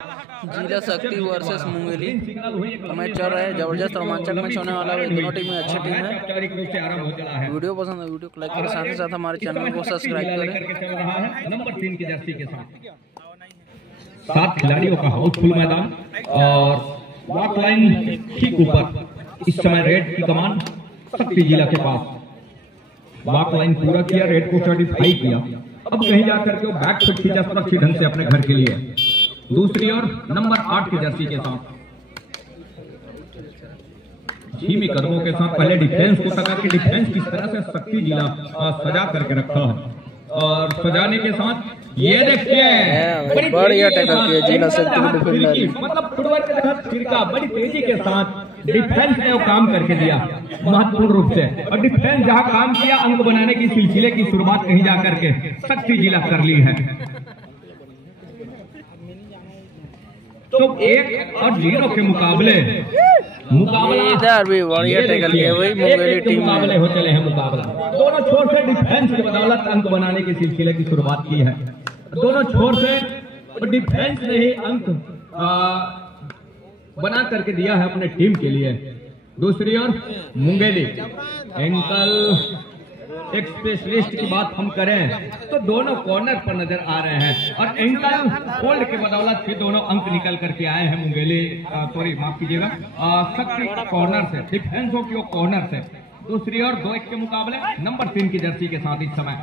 जिला शक्ति versus Mungeli match चल रहा है। जबरदस्त रोमांचक मैच होने वाला है। दोनों टीमें अच्छी टीम है। वीडियो पसंद है वीडियो को लाइक करें, साथ ही साथ हमारे चैनल को सब्सक्राइब करें। नंबर 3 की जर्सी के साथ 7 खिलाड़ियों का हाउसफुल मैदान और वॉक लाइन ठीक ऊपर इस समय रेड की कमान शक्ति जिला के पास। वॉक लाइन पूरा किया, रेड को सर्टिफाई किया। अब कहीं जाकर के बैक फुट खींचा सुरक्षित ढंग से अपने घर के लिए। दूसरी ओर नंबर 8 की जर्सी के साथ धीमी कदमों के साथ पहले डिफेंस को तका कि डिफेंस किस तरह से शक्ति जिला सजा करके रखा है और सजाने के साथ ये देखिए बढ़िया टैकल किया जिला शक्ति डिफेंडर, मतलब फुटबॉल के तहत फिरका बड़ी तेजी के साथ डिफेंस ने वो काम करके दिया महत्वपूर्ण रूप से। और डिफेंस जहां काम किया, अंक बनाने की सिलसिले की शुरुआत कहीं जाकर के शक्ति जिला कर ली है। तो 1 और 0 के मुकाबला इधर भी बढ़िया टैकल किया वही मुंगेली टीम मुकाबले हो चले हैं। मुकाबला दोनों छोर से डिफेंस की बदौलत अंक बनाने के सिलसिले की शुरुआत की है। दोनों छोर से डिफेंस ने ही अंक बना करके दिया है अपने टीम के लिए। दूसरी ओर मुंगेली एंकल एक स्पेशलिस्ट की बात हम करें तो दोनों कॉर्नर पर नजर आ रहे हैं और एंकल होल्ड के बदौलत फिर दोनों अंक निकल करके आए हैं मुंगेली माफ कीजिएगा शक्ति कॉर्नर से, डिफेंसों की कॉर्नर से। दूसरी ओर 2-1 के मुकाबले नंबर 3 की जर्सी के साथ इस समय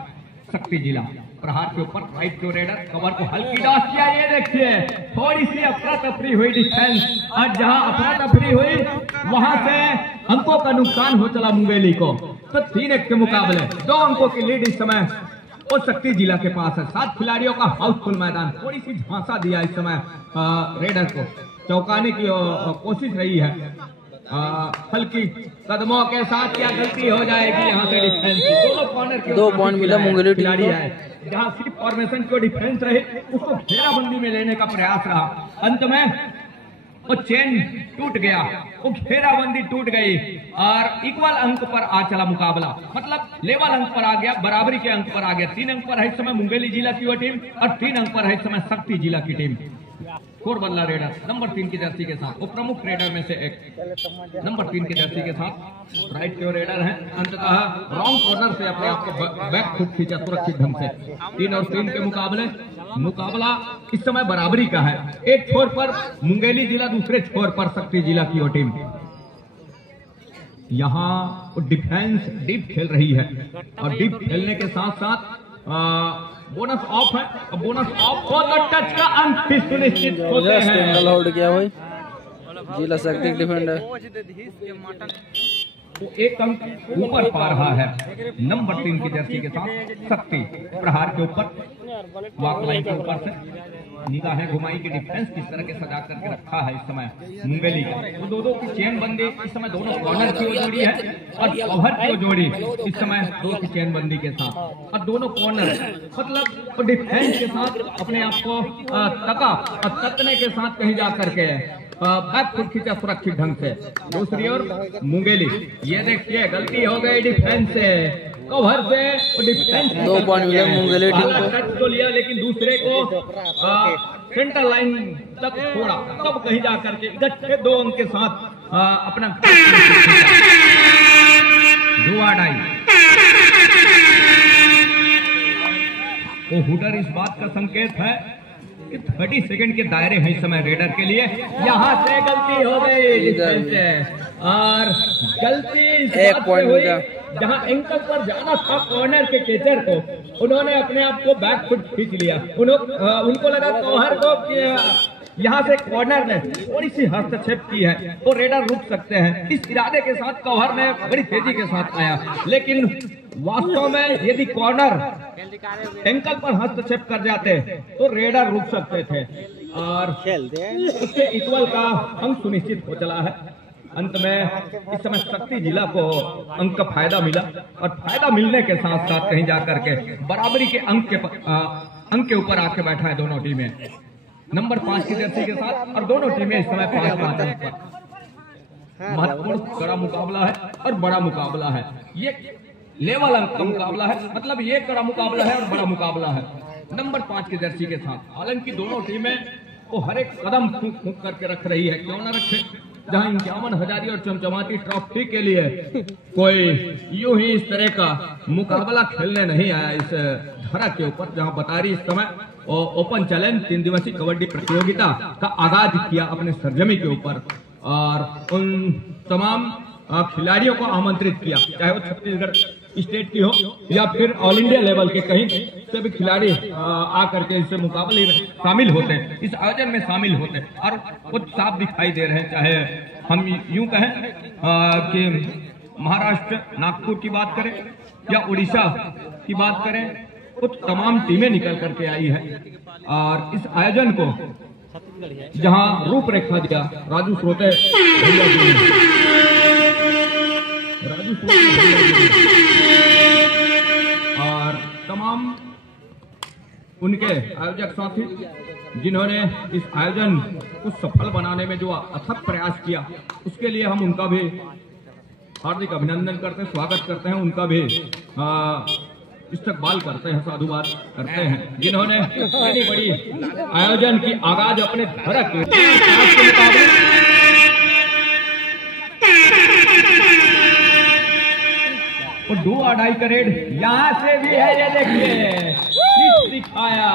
शक्ति जिला प्रहार के ऊपर राइट टू रेडर कवर को हल्की डॉस किया। ये देखिए थोड़ी सी अफरा तफरी हुई डिफेंस और जहां अफरा तफरी हुई वहां से अंकों का नुकसान हो चला मुंगेली को। तो 3-1 के मुकाबले 2 अंकों की लीड इस समय और शक्ति जिला के पास है। 7 खिलाड़ियों का हाउसफुल मैदान, थोड़ी सी झांसा दिया इस समय रेडर को, चौंकाने की कोशिश रही है। हल्की कदमों के साथ क्या गलती हो जाएगी यहाँ से डिफेंस की। दोनों कॉर्नर के 2 पॉइंट मिला मुंगेली खिलाड़ी है। जहाँ सिर्फ फॉर्मेशन को डिफेंस रहे उसको घेराबंदी में लेने का प्रयास रहा। अंत में वो चेन टूट गया, वो घेराबंदी टूट गई और इक्वल अंक पर आ चला मुकाबला, मतलब लेवल अंक पर आ गया, बराबरी के अंक पर आ गया। 3 अंक पर है इस समय मुंगेली जिला की वो टीम और 3 अंक पर है इस समय शक्ति जिला की टीम। स्कोर बदला रेडर नंबर 3 की जर्सी के साथ, वो प्रमुख रेडर में से एक नंबर 3 की जर्सी के साथ राइट के रेडर है। अंततः रॉन्ग कॉर्नर से अपने आप को बैक फुट खींचा सुरक्षित ढंग से। 3 और 3 के मुकाबला इस समय बराबरी का है। एक छोर पर मुंगेली जिला, दूसरे छोर पर शक्ति जिला की वो टीम। यहाँ डिफेंस डीप खेल रही है और डीप खेलने के साथ साथ बोनस ऑफ है। बोनस ऑफ हो तो टच का अंक भी सुनिश्चित होते हैं। होल्ड किया भाई जिला शक्ति डिफेंडर, तो 1 अंक ऊपर पा रहा है नंबर 3 की जर्सी के साथ शक्ति। प्रहार के ऊपर वॉक लाइन के ऊपर से निगाहें घुमाई कि डिफेंस किस तरह के सजा करके रखा है इस समय मुंगेली का। तो दो की चेन बंदी इस समय दोनों कॉर्नर की जोड़ी है और कवर की जोड़ी इस समय 2 की चेन बंदी के साथ और दोनों कॉर्नर मतलब डिफेंस के साथ अपने आप को तका और तकने के साथ कहीं जा करके बैक फुट खींचा सुरक्षित ढंग से। दूसरी ओर मुंगेली, ये देखिए गलती हो गई डिफेंस से, कवर से डिफेंस 2 पॉइंट मिला मुंगेली टीम को। टच तो लिया लेकिन दूसरे को सेंटर लाइन तक छोड़ा, तब कहीं जाकर के इकट्ठे 2 अंक के साथ अपना दुआडाई। वो हुडर इस बात का संकेत है कि 30 सेकंड के दायरे हैं इस समय रेडर के लिए। यहाँ से गलती हो गई और गलती 1 पॉइंट मिला। जहाँ एंकल पर जाना था कॉर्नर के केचर को, उन्होंने अपने आप को बैक फुट खींच लिया। उनको लगा कवर को यहाँ से कॉर्नर ने थोड़ी सी हस्तक्षेप की है तो रेडर रुक सकते हैं। इस इरादे के साथ कवर ने बड़ी तेजी के साथ आया, लेकिन वास्तव में यदि कॉर्नर एंकल पर हस्तक्षेप कर जाते तो रेडर रुक सकते थे और उससे इक्वल का अंक सुनिश्चित हो चला है। अंत में इस समय शक्ति जिला को अंक का फायदा मिला और फायदा मिलने के साथ साथ कहीं जाकर के बराबरी के अंक के ऊपर आके बैठा है दोनों टीमें नंबर 5 की जर्सी के साथ और दोनों टीमें इस समय 5-5 अंक पर। महत्वपूर्ण कड़ा मुकाबला है और बड़ा मुकाबला है। ये लेवल अंक का मुकाबला है, मतलब ये कड़ा मुकाबला है और बड़ा मुकाबला है नंबर 5 की जर्सी के साथ। हालांकि दोनों टीमें वो हर एक कदम फूंक फूंक करके रख रही है, क्यों ना रखे। जहां 51 हजारी और चमचमाती ट्रॉफी के लिए कोई यूं ही इस तरह का मुकाबला खेलने नहीं आया इस धरा के ऊपर, जहां बतारी इस समय ओपन चैलेंज 3 दिवसीय कबड्डी प्रतियोगिता का आगाज किया अपने सरजमी के ऊपर और उन तमाम खिलाड़ियों को आमंत्रित किया, चाहे वो छत्तीसगढ़ स्टेट की हो या फिर ऑल इंडिया लेवल के कहीं से भी खिलाड़ी आकर के इस मुकाबले में शामिल होते हैं, इस आयोजन में शामिल होते हैं और वो साफ दिखाई दे रहे हैं। चाहे हम यूं कहें कि महाराष्ट्र नागपुर की बात करें या उड़ीसा की बात करें, कुछ तमाम टीमें निकल करके आई है और इस आयोजन को जहां रूपरेखा दिया राजू श्रोते भैया जी और तमाम उनके आयोजक साथी जिन्होंने इस आयोजन को सफल बनाने में जो अथक प्रयास किया, उसके लिए हम उनका भी हार्दिक अभिनंदन करते हैं, स्वागत करते हैं, उनका भी इस्तकबाल करते हैं, साधुवाद करते हैं, जिन्होंने बड़ी बड़ी आयोजन की आगाज अपने धरक और 2 अढ़ाई करेड यहाँ से भी है, ये देखिए दिखाया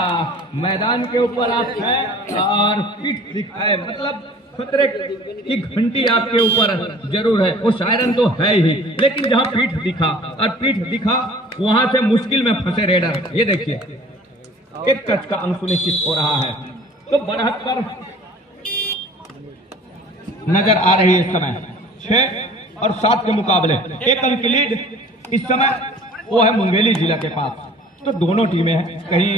मैदान के ऊपर आप हैं और पीठ दिखाए, मतलब खतरे की घंटी आपके ऊपर जरूर है, वो सायरन तो है ही, लेकिन जहां पीठ दिखा और पीठ दिखा वहां से मुश्किल में फंसे रेडर। ये देखिए एक टच का अंक सुनिश्चित हो रहा है, तो बढ़त पर नजर आ रही है इस समय 6 और 7 के मुकाबले 1 अंक की लीड इस समय वो है मुंगेली जिला के पास। तो दोनों टीमें हैं, कहीं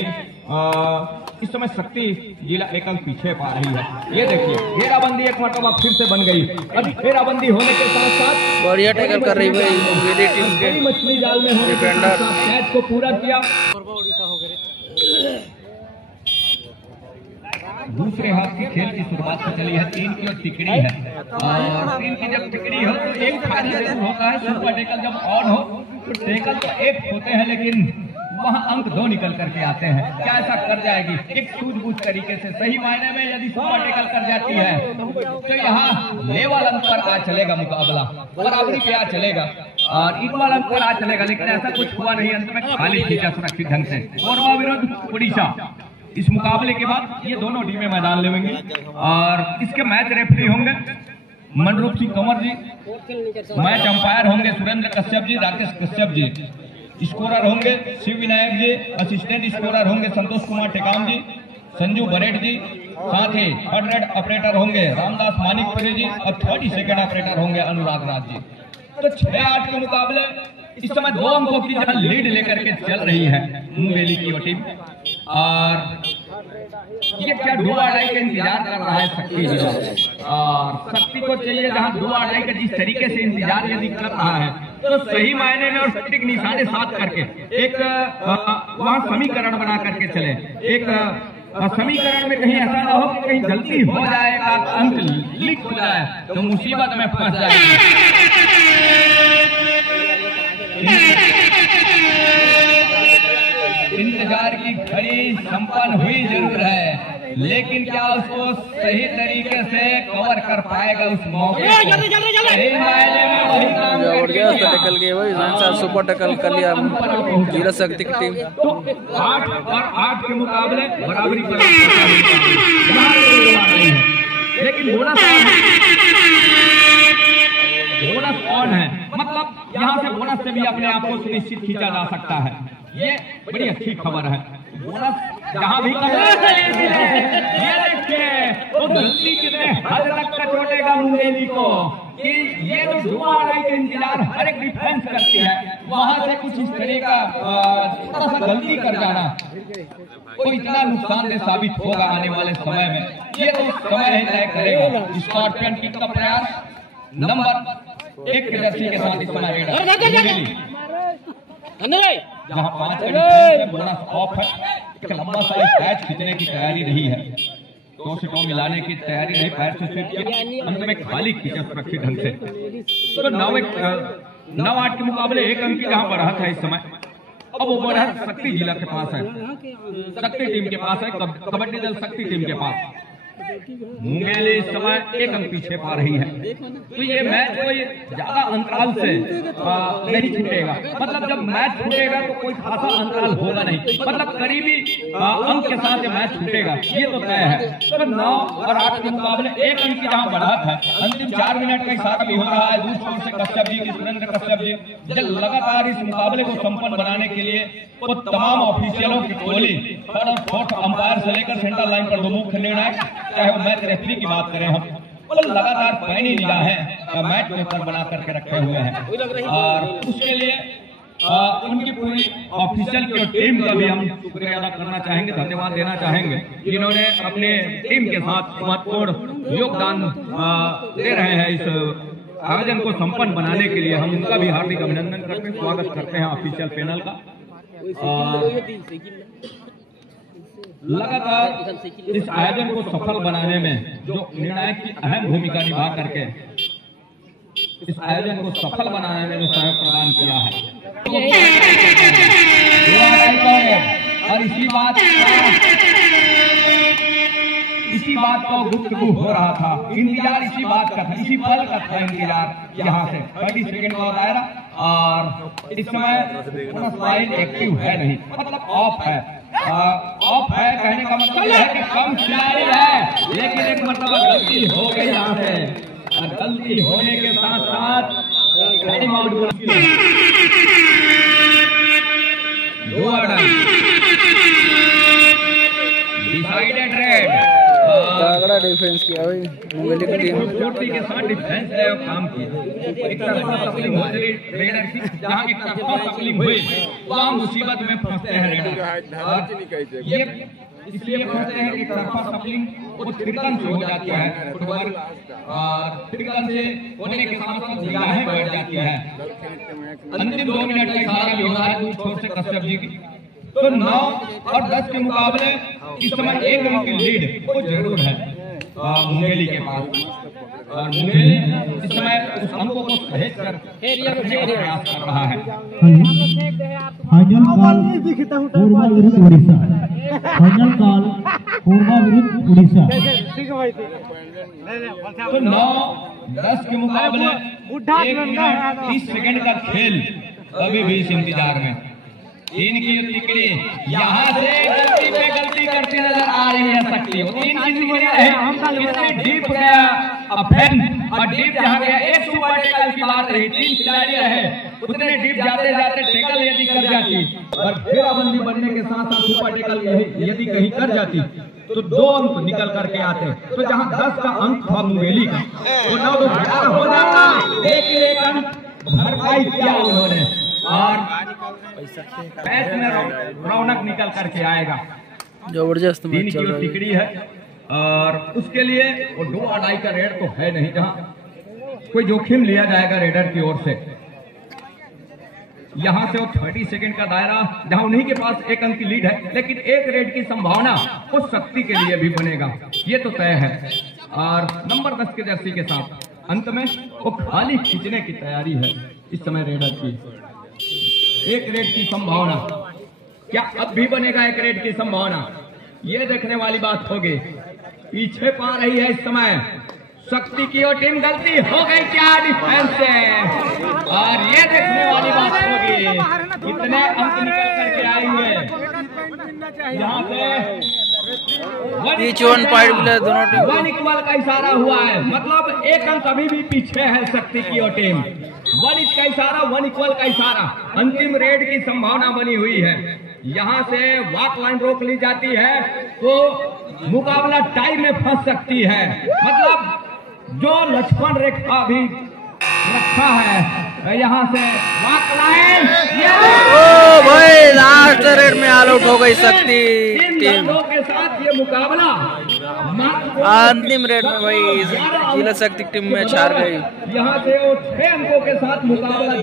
इस समय शक्ति जिला 1 अंक पीछे पा रही है। ये देखिए घेराबंदी एक मरतबा फिर से बन गई, अभी घेराबंदी होने के साथ साथ बढ़िया टैकल कर रही है मुंगेली टीम के मछली जाल में होने के साथ साथ कैच को पूरा किया। दूसरे हाथ की खेल की शुरुआत से चली है, 3 की और टिकड़ी है और 3 की जब टिकड़ी हो तो एक फायदा जरूर होता है, सुपर टेकल जब ऑन हो तो टेकल तो 1 होते हैं, लेकिन वहां अंक 2 निकल करके आते हैं। क्या ऐसा कर जाएगी एक सूझबूझ तरीके से, सही मायने में यदि सुपर टेकल कर जाती है तो यहाँ लेवल अंक पर आ चलेगा मुकाबला, बराबरी पे आ चलेगा और इक्वल अंक पर आ चलेगा, लेकिन ऐसा कुछ हुआ नहीं, अंत में खाली खींचा सुरक्षित ढंग से। कोरबा विरुद्ध उड़ीसा, इस मुकाबले के बाद ये दोनों टीमें मैदान लेंगी और इसके मैच रेफरी होंगे मनरूप सिंह कंवर जी, मैच अंपायर होंगे सुरेंद्र कश्यप जी, राकेश कश्यप जी, स्कोरर होंगे शिव विनायक जी, असिस्टेंट स्कोरर होंगे संतोष कुमार टेकाम जी, संजू बरेट जी, साथ ही थर्ड रेड ऑपरेटर होंगे रामदास मानिकपुरी जी और 32nd ऑपरेटर होंगे अनुराग राज जी। तो 6-8 के मुकाबले इस समय 2 अंकों की जहां लीड लेकर के चल रही है मुंगेली की टीम और ये क्या 2 अढ़ाई का इंतजार कर रहा है शक्ति जिला और शक्ति को चाहिए जहां 2 अढ़ाई का जिस तरीके से इंतजार यदि कर रहा है तो सही मायने में और सटीक निशाने साध करके एक वहां समीकरण बना करके चले, एक समीकरण में कहीं ऐसा ना हो कि कहीं गलती हो जाए, अंक लीक हो जाए तो मुसीबत में फंस जाए। इंतजार की घड़ी संपन्न हुई जरूर है, लेकिन क्या उसको सही तरीके से कवर कर पाएगा उस मौके को? सही मायने में वही काम जबरदस्त टैकल किया भाई, साथ साथ टैकल कर लिया जिला शक्ति की टीम। तो 8 और 8 के मुकाबले बराबरी पर, लेकिन बोनस ऑन है, मतलब यहाँ से बोनस से भी अपने आप को सुनिश्चित खींचा जा सकता है, ये बड़ी अच्छी खबर है। बोनस जहाँ भी ये देखिए वो गलती कितने हद तक का चोटेगा मुंगेली को कि ये तो 2 अढ़ाई का इंतजार हर एक डिफेंस करती है, वहां से कुछ इस तरह का थोड़ा सा गलती कर जाना तो इतना नुकसानदेह साबित होगा आने वाले समय में, ये तो समय ही तय करेगा। स्कॉर्पियन टीम का प्रयास नंबर 1 के जर्सी के साथ इस समय जहां 5 बोनस ऑफ है, एक लंबा सा कैच खींचने की तैयारी रही है, 2 से 2 मिलाने की तैयारी रही, पैर से स्वीप किया, अंत में खाली खींचा सुरक्षित ढंग से। तो 9-8 के मुकाबले 1 अंक की जहां बढ़त है इस समय, अब वो बढ़त शक्ति जिला के पास है, शक्ति टीम के पास है, कबड्डी दल शक्ति टीम के पास। मुंगेली इस समय 1 अंक पीछे पा रही है। तो ये मैच कोई ज्यादा अंतराल से नहीं छूटेगा। मतलब जब मैच छूटेगा तो कोई खासा अंतराल होगा नहीं, मतलब करीबी अंक के साथ ये मैच छूटेगा, ये तो तय है। तो 9 और 8 के मुकाबले 1 अंक की जहां बढ़त है, अंतिम 4 मिनट का इशारा भी हो रहा है दूर छोर से कश्यप जी की, सुरेंद्र कश्यप जी लगातार इस मुकाबले को संपन्न बनाने के लिए वो तमाम ऑफिशियलों की टोली थर्ड और फोर्थ अंपायर से लेकर सेंट्रल लाइन पर 2 मुख्य निर्णायक, चाहे वो मैच रेफरी की बात करें हम, वो लगातार पैनी निगाहें मैच के ऊपर बना करके रखे हुए हैं। और उसके लिए उनकी पूरी ऑफिशियल की टीम का भी हम शुक्रिया अदा करना चाहेंगे, धन्यवाद देना चाहेंगे, जिन्होंने अपने टीम के साथ महत्वपूर्ण योगदान दे रहे हैं इस आयोजन को संपन्न बनाने के लिए। हम उनका भी हार्दिक अभिनंदन करते हैं, स्वागत करते हैं ऑफिशियल पैनल का। लगातार इस आयोजन को सफल बनाने में जो निर्णायक की अहम भूमिका निभा करके इस आयोजन को सफल बनाने में जो सहयोग प्रदान किया है, और इसी बात का गुफ्तगू हो रहा था, इंतजार इसी बात का था, इसी पल का था इंतजार। यहाँ से 30 सेकंड का दायरा, और इस समय साइड एक्टिव है नहीं, मतलब ऑफ है। ऑफ है कहने का मतलब है कि कम खिलाड़ी है, लेकिन एक मतलब गलती हो गई यहाँ से, और गलती होने के साथ साथ डिसाइडेड रेड, तगड़ा डिफेंस किया भाई मुंगेली की टीम, खूबसूरती के साथ डिफेंस ने काम किया। एक तरफा टैकलिंग हो रही रेडर की, जहां एक तरफा टैकलिंग हुई वहां मुसीबत में फंसते हैं रेडर। ये इसलिए फंसते हैं कि तरफा टैकलिंग वो थिरकन से हो जाती है, फुटबॉल थिरकन से होने के साथ साथ निगाहें बैठ जाती है। अंतिम 2 मिनट का इशारा भी हो रहा है दूर छोर से कश्यप जी की। तो 9 और 10 के मुकाबले इस समय 1 अंक की लीड वो जरूर है मुंगेली के पास, और मुंगेली इस समय उस अंकों को सहेज कर प्रयास कर रहा है। फाइनल कॉल पूर्वा विरुद्ध उड़ीसा, फाइनल कॉल पूर्वा विरुद्ध उड़ीसा। तो 9-10 के मुकाबले 1 मिनट 30 सेकंड का खेल अभी भी इस इंतजार में। इनकी तिकड़ी यहाँ से गलती पे गलती करती नजर आ रही है शक्ति। इतनी डीप गया ऑफेंस, और डीप जहाँ गया एक सुपर टेकल की बात रही, 3 खिलाड़ी रहे, उतने डीप जाते जाते टेकल यदि कर जाती और घेराबंदी बनने के साथ साथ सुपर टेकल यदि कहीं कर जाती तो 2 अंक निकल करके आते। तो जहाँ 10 का अंक था मुंगेली का, वो 9-11 हो जाता, लेकिन 1 अंक भरपाई किया उन्होंने, और मैच में रौनक निकल करके आएगा। जबरदस्त मैच चल रहा है, टिकड़ी है, और उसके लिए वो 2-2.5 का रेड तो है नहीं, जहाँ कोई जोखिम लिया जाएगा रेडर की ओर से। यहाँ से वो 30 सेकंड का दायरा, जहाँ उन्हीं के पास 1 अंक की लीड है, लेकिन 1 रेड की संभावना उस शक्ति के लिए भी बनेगा, ये तो तय है। और नंबर 10 के जर्सी के साथ अंत में वो खाली खींचने की तैयारी है इस समय रेडर की। 1 रेड की संभावना, क्या अब भी बनेगा 1 रेड की संभावना, ये देखने वाली बात होगी। पीछे पा रही है इस समय शक्ति की और टीम, गलती हो गई क्या डिफेंस से, और ये देखने वाली बात होगी कितने अंक निकल करके आएंगे। यहाँ पे 1 पॉइंट मिला दोनों टीम, 1 इक्वल का इशारा हुआ है, मतलब 1 अंक अभी भी पीछे है शक्ति की और टीम। 1 इंच का इशारा, 1 इक्वल का इशारा, अंतिम रेड की संभावना बनी हुई है। यहाँ से वॉक लाइन रोक ली जाती है तो मुकाबला टाई में फंस सकती है, मतलब जो लक्ष्मण रेखा भी रखा है, यहाँ से वॉक लाइन, ओ भाई लास्ट रेड में ऑल आउट हो गई शक्ति टीम के साथ ये मुकाबला अंतिम रेड में भाई जिला शक्ति टीम में हार गई। यहाँ से वो 6 अंकों के साथ मुकाबला